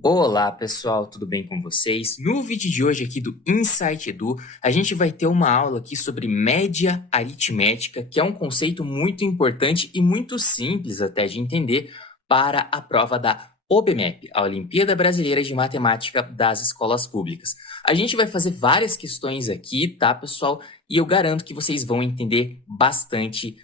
Olá pessoal, tudo bem com vocês? No vídeo de hoje aqui do Insight Edu, a gente vai ter uma aula aqui sobre média aritmética, que é um conceito muito importante e muito simples até de entender para a prova da OBMEP, a Olimpíada Brasileira de Matemática das Escolas Públicas. A gente vai fazer várias questões aqui, tá pessoal? E eu garanto que vocês vão entender bastante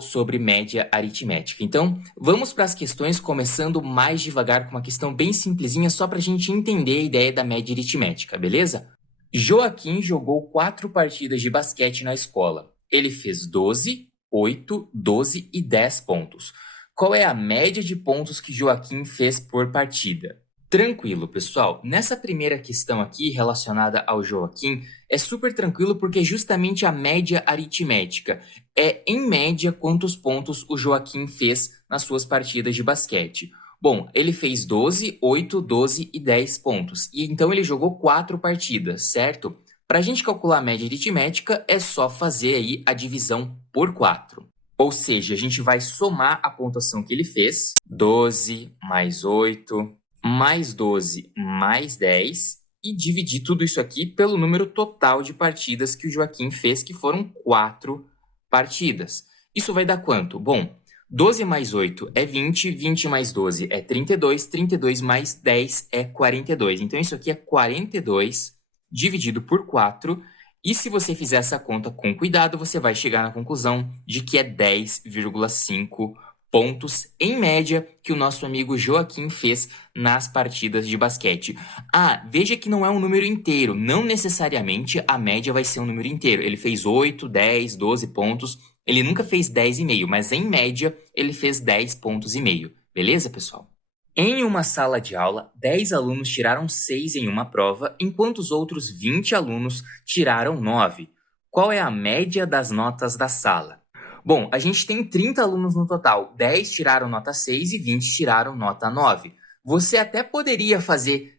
sobre média aritmética. Então, vamos para as questões, começando mais devagar com uma questão bem simplesinha, só para a gente entender a ideia da média aritmética, beleza? Joaquim jogou 4 partidas de basquete na escola. Ele fez 12, 8, 12 e 10 pontos. Qual é a média de pontos que Joaquim fez por partida? Tranquilo, pessoal. Nessa primeira questão aqui, relacionada ao Joaquim, é super tranquilo porque é justamente a média aritmética. É, em média, quantos pontos o Joaquim fez nas suas partidas de basquete. Bom, ele fez 12, 8, 12 e 10 pontos. E então ele jogou 4 partidas, certo? Para a gente calcular a média aritmética, é só fazer aí a divisão por 4. Ou seja, a gente vai somar a pontuação que ele fez. 12 mais 8 mais 12 mais 10 e dividir tudo isso aqui pelo número total de partidas que o Joaquim fez, que foram 4 partidas. Isso vai dar quanto? Bom, 12 mais 8 é 20, 20 mais 12 é 32, 32 mais 10 é 42. Então, isso aqui é 42 dividido por 4. E se você fizer essa conta com cuidado, você vai chegar na conclusão de que é 10,5 pontos, em média, que o nosso amigo Joaquim fez nas partidas de basquete. Ah, veja que não é um número inteiro. Não necessariamente a média vai ser um número inteiro. Ele fez 8, 10, 12 pontos. Ele nunca fez 10,5, mas em média ele fez 10 pontos e meio. Beleza, pessoal? Em uma sala de aula, 10 alunos tiraram 6 em uma prova, enquanto os outros 20 alunos tiraram 9. Qual é a média das notas da sala? Bom, a gente tem 30 alunos no total, 10 tiraram nota 6 e 20 tiraram nota 9. Você até poderia fazer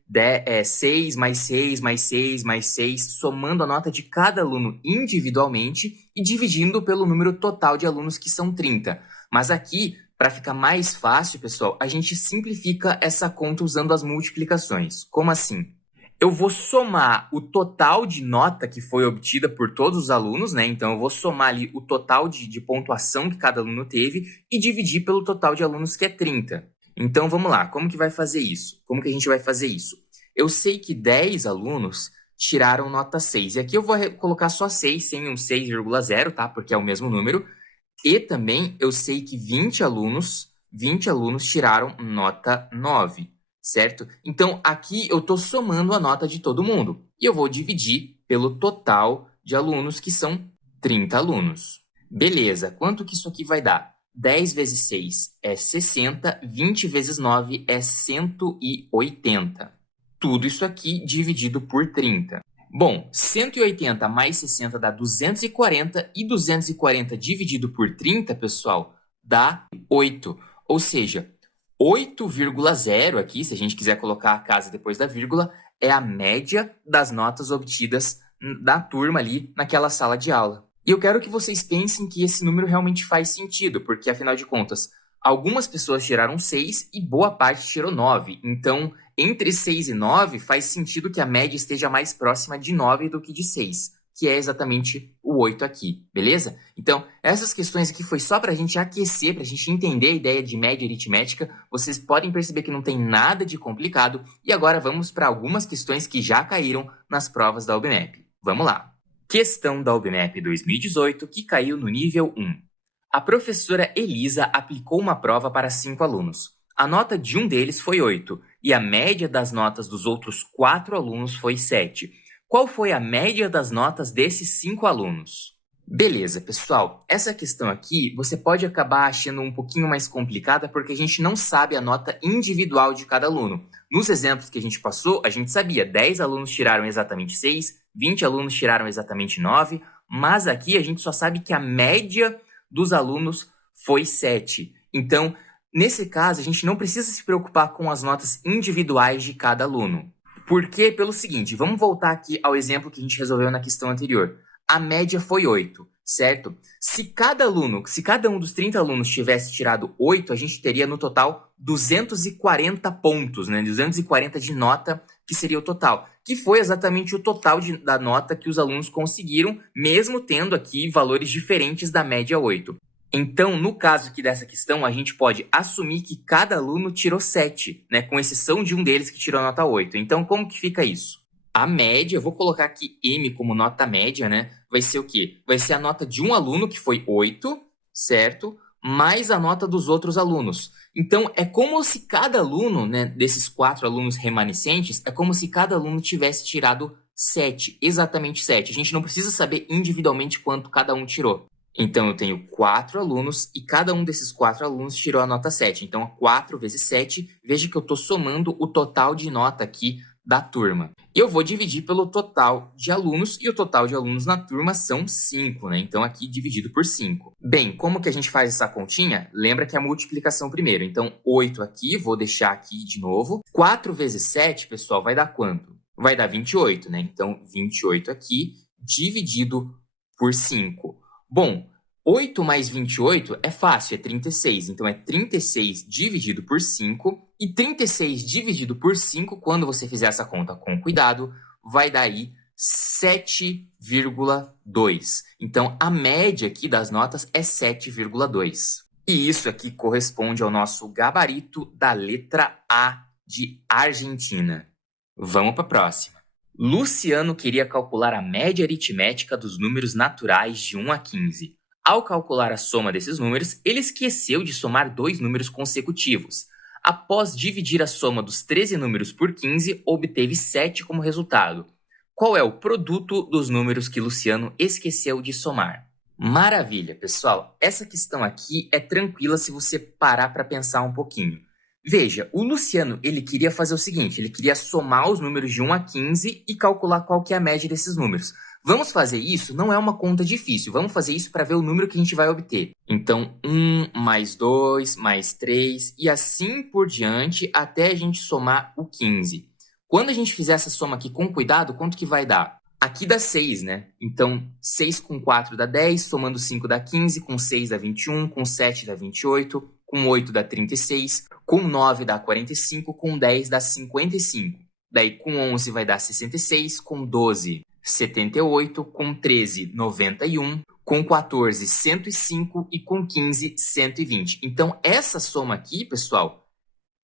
6 mais 6 mais 6 mais 6, somando a nota de cada aluno individualmente e dividindo pelo número total de alunos, que são 30. Mas aqui, para ficar mais fácil, pessoal, a gente simplifica essa conta usando as multiplicações. Como assim? Eu vou somar o total de nota que foi obtida por todos os alunos, né? Então, eu vou somar ali o total de pontuação que cada aluno teve e dividir pelo total de alunos, que é 30. Então, vamos lá. Como que vai fazer isso? Como que a gente vai fazer isso? Eu sei que 10 alunos tiraram nota 6. E aqui eu vou colocar só 6, sem um 6,0, tá? Porque é o mesmo número. E também eu sei que 20 alunos tiraram nota 9, certo? Então, aqui eu estou somando a nota de todo mundo. E eu vou dividir pelo total de alunos, que são 30 alunos. Beleza, quanto que isso aqui vai dar? 10 vezes 6 é 60, 20 vezes 9 é 180. Tudo isso aqui dividido por 30. Bom, 180 mais 60 dá 240 e 240 dividido por 30, pessoal, dá 8. Ou seja, 8,0 aqui, se a gente quiser colocar a casa depois da vírgula, é a média das notas obtidas da turma ali naquela sala de aula. E eu quero que vocês pensem que esse número realmente faz sentido, porque afinal de contas, algumas pessoas tiraram 6 e boa parte tirou 9. Então, entre 6 e 9, faz sentido que a média esteja mais próxima de 9 do que de 6, que é exatamente o 8 aqui, beleza? Então, essas questões aqui foi só para a gente aquecer, para a gente entender a ideia de média aritmética. Vocês podem perceber que não tem nada de complicado. E agora vamos para algumas questões que já caíram nas provas da UBMEP. Vamos lá. Questão da UBMEP 2018 que caiu no nível 1. A professora Elisa aplicou uma prova para 5 alunos. A nota de um deles foi 8 e a média das notas dos outros 4 alunos foi 7. Qual foi a média das notas desses 5 alunos? Beleza, pessoal. Essa questão aqui você pode acabar achando um pouquinho mais complicada porque a gente não sabe a nota individual de cada aluno. Nos exemplos que a gente passou, a gente sabia 10 alunos tiraram exatamente 6, 20 alunos tiraram exatamente 9, mas aqui a gente só sabe que a média dos alunos foi 7. Então, nesse caso, a gente não precisa se preocupar com as notas individuais de cada aluno. Porque, pelo seguinte, vamos voltar aqui ao exemplo que a gente resolveu na questão anterior. A média foi 8. certo? Se cada um dos 30 alunos tivesse tirado 8, a gente teria no total 240 pontos, né? 240 de nota, que seria o total, que foi exatamente o total da nota que os alunos conseguiram, mesmo tendo aqui valores diferentes da média 8. Então, no caso aqui dessa questão, a gente pode assumir que cada aluno tirou 7, né? Com exceção de um deles que tirou a nota 8. Então, como que fica isso? A média, eu vou colocar aqui M como nota média, né? Vai ser o quê? Vai ser a nota de um aluno, que foi 8, certo? Mais a nota dos outros alunos. Então, é como se cada aluno, né, desses 4 alunos remanescentes, é como se cada aluno tivesse tirado 7, exatamente 7. A gente não precisa saber individualmente quanto cada um tirou. Então, eu tenho 4 alunos e cada um desses 4 alunos tirou a nota 7. Então, 4 vezes 7, veja que eu estou somando o total de nota aqui da turma. Eu vou dividir pelo total de alunos, e o total de alunos na turma são 5, né? Então, aqui dividido por 5. Bem, como que a gente faz essa continha? Lembra que é a multiplicação primeiro. Então, 8 aqui, vou deixar aqui de novo. 4 vezes 7, pessoal, vai dar quanto? Vai dar 28, né? Então, 28 aqui, dividido por 5. Bom, 8 mais 28 é fácil, é 36. Então, é 36 dividido por 5. E 36 dividido por 5, quando você fizer essa conta com cuidado, vai dar aí 7,2. Então, a média aqui das notas é 7,2. E isso aqui corresponde ao nosso gabarito da letra A de Argentina. Vamos para a próxima. Luciano queria calcular a média aritmética dos números naturais de 1 a 15. Ao calcular a soma desses números, ele esqueceu de somar 2 números consecutivos. Após dividir a soma dos 13 números por 15, obteve 7 como resultado. Qual é o produto dos números que Luciano esqueceu de somar? Maravilha, pessoal! Essa questão aqui é tranquila se você parar para pensar um pouquinho. Veja, o Luciano, ele queria fazer o seguinte, ele queria somar os números de 1 a 15 e calcular qual que é a média desses números. Vamos fazer isso? Não é uma conta difícil, vamos fazer isso para ver o número que a gente vai obter. Então, 1 mais 2 mais 3 e assim por diante até a gente somar o 15. Quando a gente fizer essa soma aqui com cuidado, quanto que vai dar? Aqui dá 6, né? Então, 6 com 4 dá 10, somando 5 dá 15, com 6 dá 21, com 7 dá 28, com 8 dá 36, com 9 dá 45, com 10 dá 55. Daí, com 11 vai dar 66, com 12, 78, com 13, 91, com 14, 105 e com 15, 120. Então, essa soma aqui, pessoal,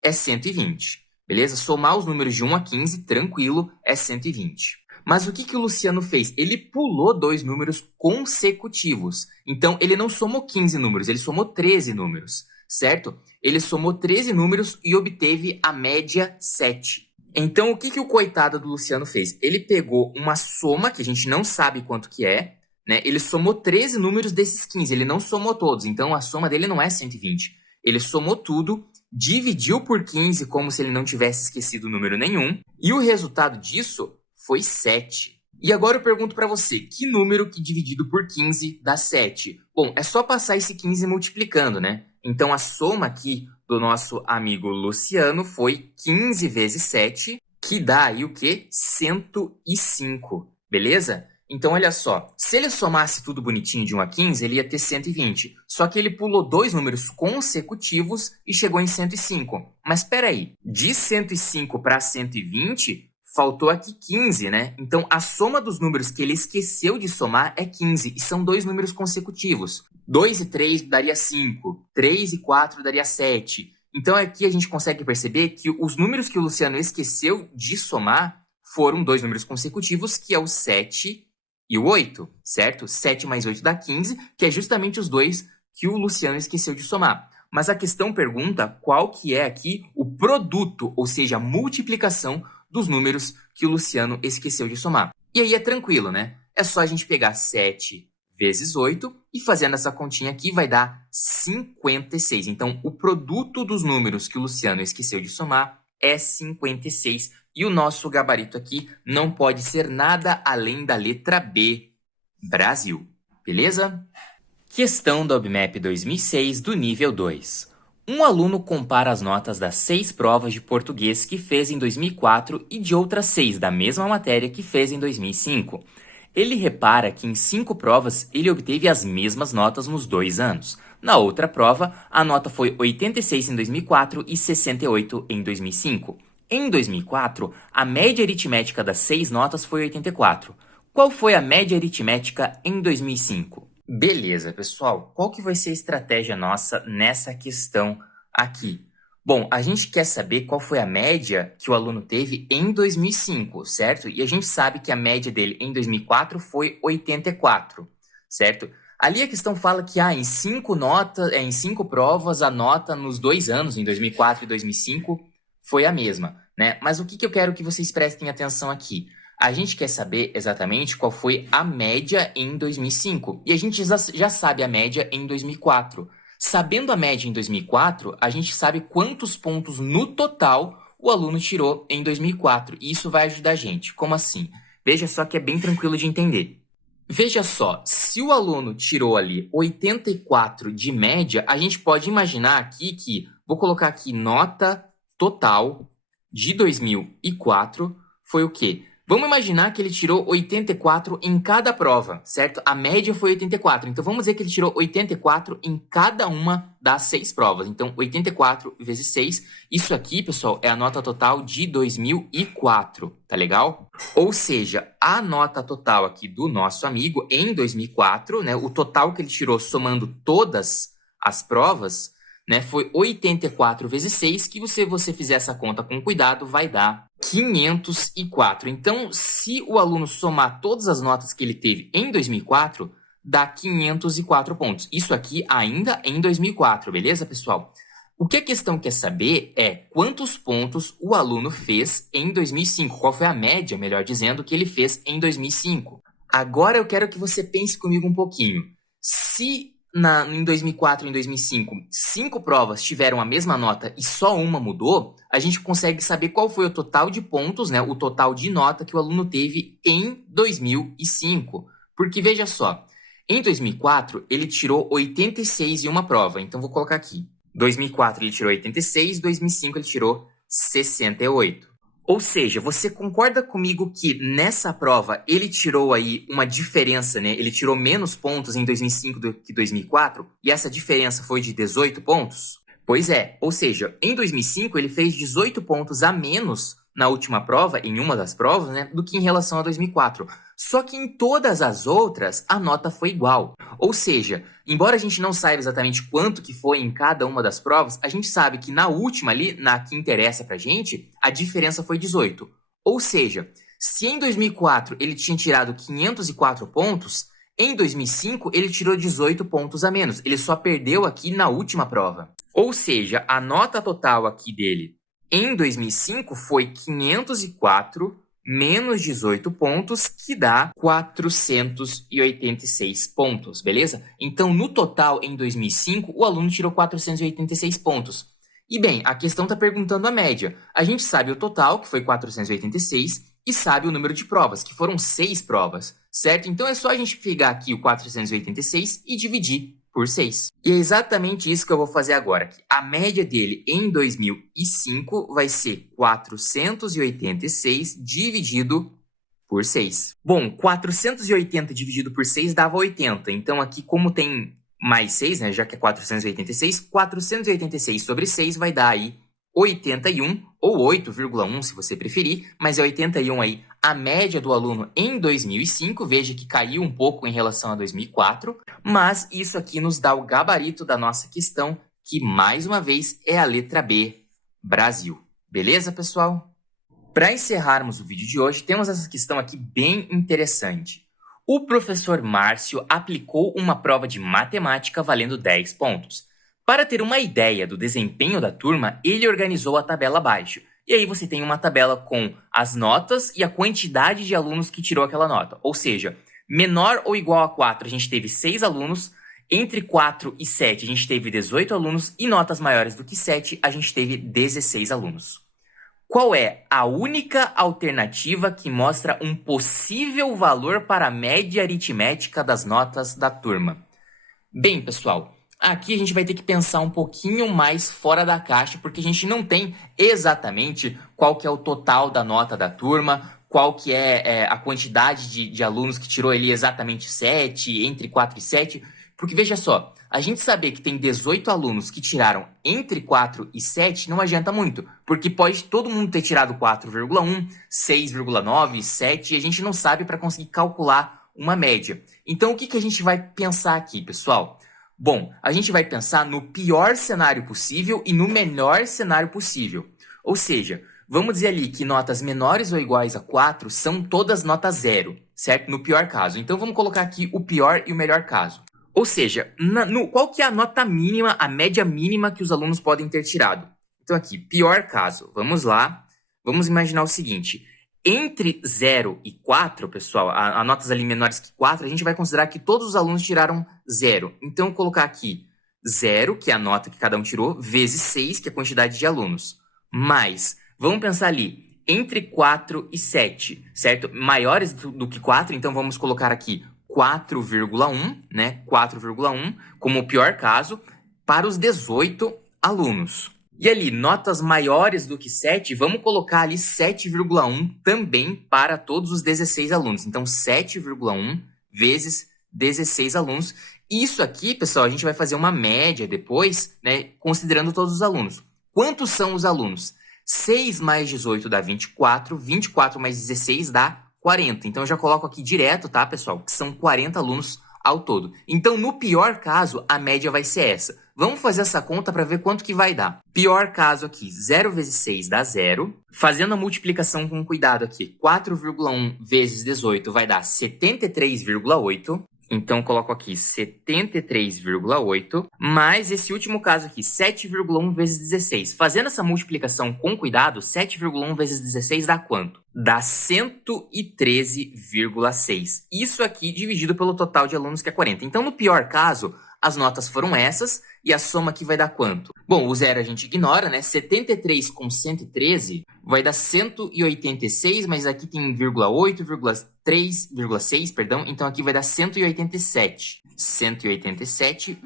é 120, beleza? Somar os números de 1 a 15, tranquilo, é 120. Mas o que o Luciano fez? Ele pulou 2 números consecutivos. Então, ele não somou 15 números, ele somou 13 números, certo? Ele somou 13 números e obteve a média 7. Então, o que o coitado do Luciano fez? Ele pegou uma soma, que a gente não sabe quanto que é, né? Ele somou 13 números desses 15, ele não somou todos, então a soma dele não é 120. Ele somou tudo, dividiu por 15 como se ele não tivesse esquecido número nenhum, e o resultado disso foi 7. E agora eu pergunto para você, que número que dividido por 15 dá 7? Bom, é só passar esse 15 multiplicando, né? Então, a soma aqui do nosso amigo Luciano foi 15 vezes 7, que dá aí o quê? 105, beleza? Então, olha só, se ele somasse tudo bonitinho de 1 a 15, ele ia ter 120. Só que ele pulou 2 números consecutivos e chegou em 105. Mas espera aí, de 105 para 120, faltou aqui 15, né? Então, a soma dos números que ele esqueceu de somar é 15, e são 2 números consecutivos. 2 e 3 daria 5, 3 e 4 daria 7. Então, aqui a gente consegue perceber que os números que o Luciano esqueceu de somar foram 2 números consecutivos, que é o 7 e o 8, certo? 7 mais 8 dá 15, que é justamente os 2 que o Luciano esqueceu de somar. Mas a questão pergunta qual que é aqui o produto, ou seja, a multiplicação dos números que o Luciano esqueceu de somar. E aí é tranquilo, né? É só a gente pegar 7 vezes 8 e fazendo essa continha aqui vai dar 56. Então, o produto dos números que o Luciano esqueceu de somar é 56. E o nosso gabarito aqui não pode ser nada além da letra B, Brasil. Beleza? Questão da OBMEP 2006 do nível 2. Um aluno compara as notas das 6 provas de português que fez em 2004 e de outras 6 da mesma matéria que fez em 2005. Ele repara que em 5 provas ele obteve as mesmas notas nos 2 anos. Na outra prova, a nota foi 86 em 2004 e 68 em 2005. Em 2004, a média aritmética das 6 notas foi 84. Qual foi a média aritmética em 2005? Beleza, pessoal. Qual que vai ser a estratégia nossa nessa questão aqui? Bom, a gente quer saber qual foi a média que o aluno teve em 2005, certo? E a gente sabe que a média dele em 2004 foi 84, certo? Ali a questão fala que em 5 notas, em 5 provas, a nota nos 2 anos, em 2004 e 2005, foi a mesma, né? Mas o que eu quero que vocês prestem atenção aqui? A gente quer saber exatamente qual foi a média em 2005. E a gente já sabe a média em 2004. Sabendo a média em 2004, a gente sabe quantos pontos no total o aluno tirou em 2004. E isso vai ajudar a gente. Como assim? Veja só que é bem tranquilo de entender. Veja só, se o aluno tirou ali 84 de média, a gente pode imaginar aqui que, vou colocar aqui nota total de 2004 foi o quê? Vamos imaginar que ele tirou 84 em cada prova, certo? A média foi 84. Então, vamos dizer que ele tirou 84 em cada uma das 6 provas. Então, 84 vezes 6. Isso aqui, pessoal, é a nota total de 2004, tá legal? Ou seja, a nota total aqui do nosso amigo em 2004, né? O total que ele tirou somando todas as provas, né, foi 84 vezes 6, que se você fizer essa conta com cuidado, vai dar 504. Então, se o aluno somar todas as notas que ele teve em 2004, dá 504 pontos. Isso aqui ainda em 2004, beleza, pessoal? O que a questão quer saber é quantos pontos o aluno fez em 2005. Qual foi a média, melhor dizendo, que ele fez em 2005. Agora eu quero que você pense comigo um pouquinho. Se em 2004 e em 2005, 5 provas tiveram a mesma nota e só uma mudou, a gente consegue saber qual foi o total de pontos, né, o total de nota que o aluno teve em 2005. Porque veja só, em 2004 ele tirou 86 em uma prova, então vou colocar aqui. 2004 ele tirou 86, 2005 ele tirou 68. Ou seja, você concorda comigo que nessa prova ele tirou aí uma diferença, né? Ele tirou menos pontos em 2005 do que 2004 e essa diferença foi de 18 pontos? Pois é, ou seja, em 2005 ele fez 18 pontos a menos na última prova, em uma das provas, né, do que em relação a 2004. Só que em todas as outras a nota foi igual. Ou seja, embora a gente não saiba exatamente quanto que foi em cada uma das provas, a gente sabe que na última ali, na que interessa pra gente, a diferença foi 18. Ou seja, se em 2004 ele tinha tirado 504 pontos, em 2005 ele tirou 18 pontos a menos. Ele só perdeu aqui na última prova. Ou seja, a nota total aqui dele em 2005 foi 504 menos 18 pontos, que dá 486 pontos, beleza? Então, no total, em 2005, o aluno tirou 486 pontos. E bem, a questão está perguntando a média. A gente sabe o total, que foi 486, e sabe o número de provas, que foram 6 provas, certo? Então, é só a gente pegar aqui o 486 e dividir por 6. E é exatamente isso que eu vou fazer agora. A média dele em 2005 vai ser 486 dividido por 6. Bom, 480 dividido por 6 dava 80. Então aqui, como tem mais 6, né, já que é 486 sobre 6 vai dar aí 81 ou 8,1 se você preferir, mas é 81 aí a média do aluno em 2005, veja que caiu um pouco em relação a 2004, mas isso aqui nos dá o gabarito da nossa questão, que mais uma vez é a letra B, Brasil. Beleza, pessoal? Para encerrarmos o vídeo de hoje, temos essa questão aqui bem interessante. O professor Márcio aplicou uma prova de matemática valendo 10 pontos. Para ter uma ideia do desempenho da turma, ele organizou a tabela abaixo. E aí você tem uma tabela com as notas e a quantidade de alunos que tirou aquela nota. Ou seja, menor ou igual a 4, a gente teve 6 alunos. Entre 4 e 7, a gente teve 18 alunos. E notas maiores do que 7, a gente teve 16 alunos. Qual é a única alternativa que mostra um possível valor para a média aritmética das notas da turma? Bem, pessoal, aqui a gente vai ter que pensar um pouquinho mais fora da caixa, porque a gente não tem exatamente qual que é o total da nota da turma, qual que é a quantidade de alunos que tirou ali exatamente 7, entre 4 e 7, porque veja só, a gente saber que tem 18 alunos que tiraram entre 4 e 7 não adianta muito, porque pode todo mundo ter tirado 4,1, 6,9, 7, e a gente não sabe para conseguir calcular uma média. Então, o que a gente vai pensar aqui, pessoal? Bom, a gente vai pensar no pior cenário possível e no melhor cenário possível. Ou seja, vamos dizer ali que notas menores ou iguais a 4 são todas nota 0, certo? No pior caso. Então, vamos colocar aqui o pior e o melhor caso. Ou seja, qual que é a nota mínima, a média mínima que os alunos podem ter tirado? Então aqui, pior caso. Vamos lá. Vamos imaginar o seguinte. Entre 0 e 4, pessoal, a notas ali menores que 4, a gente vai considerar que todos os alunos tiraram 0. Então, vou colocar aqui 0, que é a nota que cada um tirou, vezes 6, que é a quantidade de alunos. Mais, vamos pensar ali, entre 4 e 7, certo? Maiores do que 4, então vamos colocar aqui 4,1, né? 4,1 como o pior caso para os 18 alunos. E ali, notas maiores do que 7, vamos colocar ali 7,1 também para todos os 16 alunos. Então, 7,1 vezes 16 alunos. Isso aqui, pessoal, a gente vai fazer uma média depois, né? Considerando todos os alunos. Quantos são os alunos? 6 mais 18 dá 24, 24 mais 16 dá 40. Então, eu já coloco aqui direto, tá, pessoal? Que são 40 alunos ao todo. Então, no pior caso, a média vai ser essa. Vamos fazer essa conta para ver quanto que vai dar. Pior caso aqui, 0 vezes 6 dá 0. Fazendo a multiplicação com cuidado aqui, 4,1 vezes 18 vai dar 73,8. Então, coloco aqui 73,8, mais esse último caso aqui, 7,1 vezes 16. Fazendo essa multiplicação com cuidado, 7,1 vezes 16 dá quanto? Dá 113,6. Isso aqui dividido pelo total de alunos, que é 40. Então, no pior caso, as notas foram essas, e a soma aqui vai dar quanto? Bom, o zero a gente ignora, né? 73 com 113 vai dar 186, mas aqui tem 0,8, 3,6, perdão. Então, aqui vai dar 187. 187,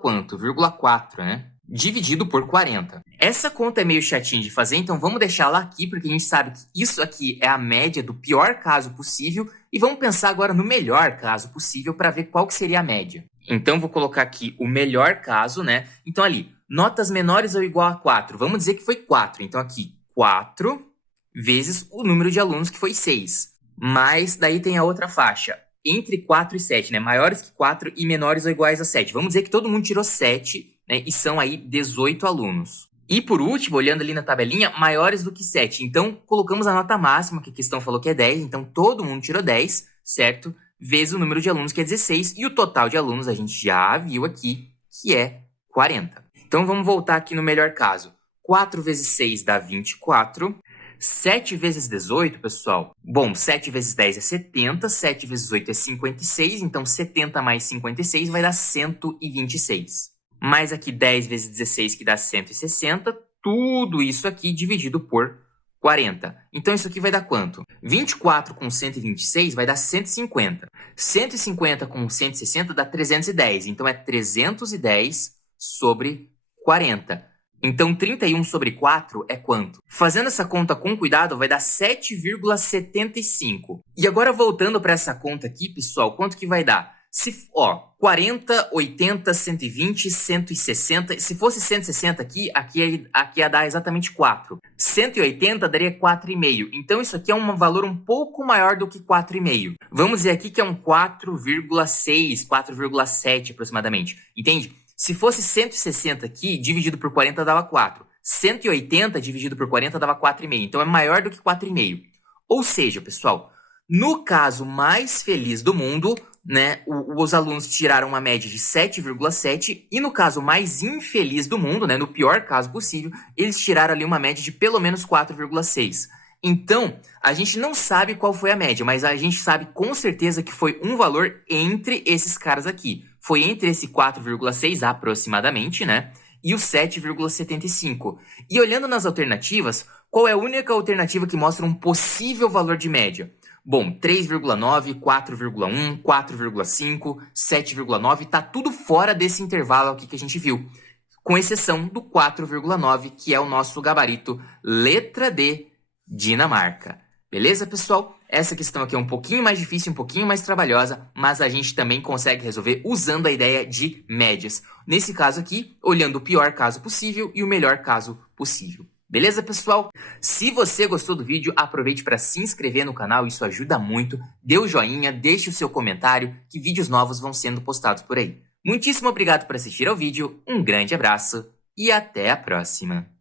quanto? 0,4, né? Dividido por 40. Essa conta é meio chatinha de fazer, então vamos deixar ela aqui, porque a gente sabe que isso aqui é a média do pior caso possível, e vamos pensar agora no melhor caso possível para ver qual que seria a média. Então, vou colocar aqui o melhor caso, né? Então, ali, notas menores ou igual a 4. Vamos dizer que foi 4. Então, aqui, 4 vezes o número de alunos, que foi 6. Mas, daí tem a outra faixa, entre 4 e 7, né? Maiores que 4 e menores ou iguais a 7. Vamos dizer que todo mundo tirou 7, né? E são aí 18 alunos. E, por último, olhando ali na tabelinha, maiores do que 7. Então, colocamos a nota máxima, que a questão falou que é 10. Então, todo mundo tirou 10, certo? Vezes o número de alunos, que é 16, e o total de alunos a gente já viu aqui, que é 40. Então, vamos voltar aqui no melhor caso. 4 vezes 6 dá 24. 7 vezes 18, pessoal. Bom, 7 vezes 10 é 70, 7 vezes 8 é 56, então 70 mais 56 vai dar 126. Mais aqui 10 vezes 16, que dá 160, tudo isso aqui dividido por 40. Então, isso aqui vai dar quanto? 24 com 126 vai dar 150. 150 com 160 dá 310. Então, é 310 sobre 40. Então, 31 sobre 4 é quanto? Fazendo essa conta com cuidado, vai dar 7,75. E agora, voltando para essa conta aqui, pessoal, quanto que vai dar? 40, 80, 120, 160. Se fosse 160 aqui ia dar exatamente 4. 180 daria 4,5. Então, isso aqui é um valor um pouco maior do que 4,5. Vamos dizer aqui que é um 4,6, 4,7 aproximadamente. Entende? Se fosse 160 aqui, dividido por 40 dava 4. 180 dividido por 40 dava 4,5. Então, é maior do que 4,5. Ou seja, pessoal, no caso mais feliz do mundo, né, os alunos tiraram uma média de 7,7 e no caso mais infeliz do mundo, né, no pior caso possível, eles tiraram ali uma média de pelo menos 4,6. Então, a gente não sabe qual foi a média, mas a gente sabe com certeza que foi um valor entre esses caras aqui. Foi entre esse 4,6 aproximadamente, né, e o 7,75. E olhando nas alternativas, qual é a única alternativa que mostra um possível valor de média? Bom, 3,9, 4,1, 4,5, 7,9, tá tudo fora desse intervalo aqui que a gente viu. Com exceção do 4,9, que é o nosso gabarito letra D, Dinamarca. Beleza, pessoal? Essa questão aqui é um pouquinho mais difícil, um pouquinho mais trabalhosa, mas a gente também consegue resolver usando a ideia de médias. Nesse caso aqui, olhando o pior caso possível e o melhor caso possível. Beleza, pessoal? Se você gostou do vídeo, aproveite para se inscrever no canal, isso ajuda muito. Dê o joinha, deixe o seu comentário, que vídeos novos vão sendo postados por aí. Muitíssimo obrigado por assistir ao vídeo, um grande abraço e até a próxima!